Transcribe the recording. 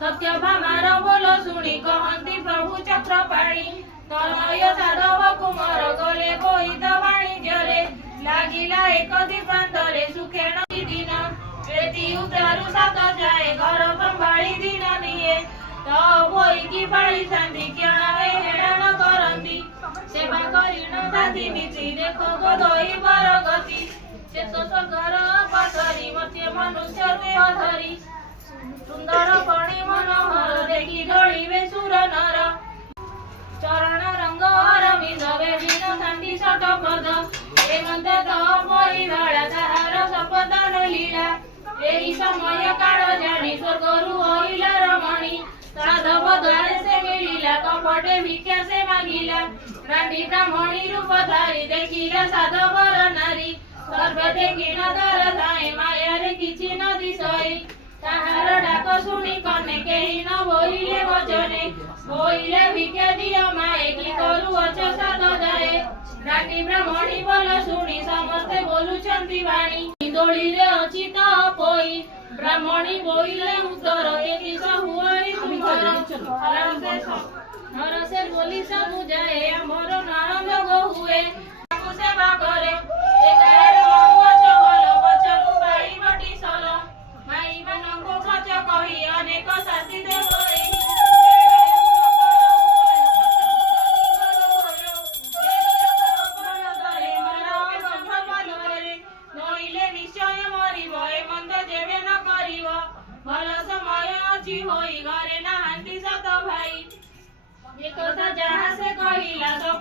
सत्यभामार बोल शुणी कहती प्रभु चक्रपाणी तनय साधव कुमार गले बोहित वाणिज्य लागिला एक दीपांतरे सुखेण दिन एति उतारू सात जाए घर संभाली दिन निये तो बोईकी पाली शांति क्षणावे हेरान करती सेवा करी न थाती नीति देखो गोदोई बर गति चेत स्वर्गर पथरी मध्य मनुष्य देह धरी सुंदर फणी मनोहर देखी ढोलिवे सुर नर चरण रंग अरविंद बेबिन शांति शतपद हेमंत तपई धड़ा ताहार सपदन लीला एही समय काल जानी स्वर्गरु होइला रमणी साधव द्वारे से मिलिला कपटे भिक्षा से मागिला रानी ब्राह्मणी रूप धारी देखिला साधवर नारी सर्वे देखी नदर थाए मायारे किछि न दिशई ताहार डाक शुणी कने केही न बोइले वचने बोइले भिक्षा दिय माए कि करू अच सात जाए रानी ब्राह्मणी बोल शुणी समस्ते बोलुछंती वाणी दोली रे अछि त पोई ब्राह्मणी बोइले उत्तर एति सहुआई तुमर हर से बोली सब जाए मोर नरम गो हुए सेवा करे एकारे महुआ चगल बचरु बाई बटी सल माई मानको खच कही अनेक शास्ति देवई नइले निश्चय मरिब एमंत जेबे न करिब भल समय अछि होई घरे नाहांती सत भाई एकथा जहाँ से कहिला तो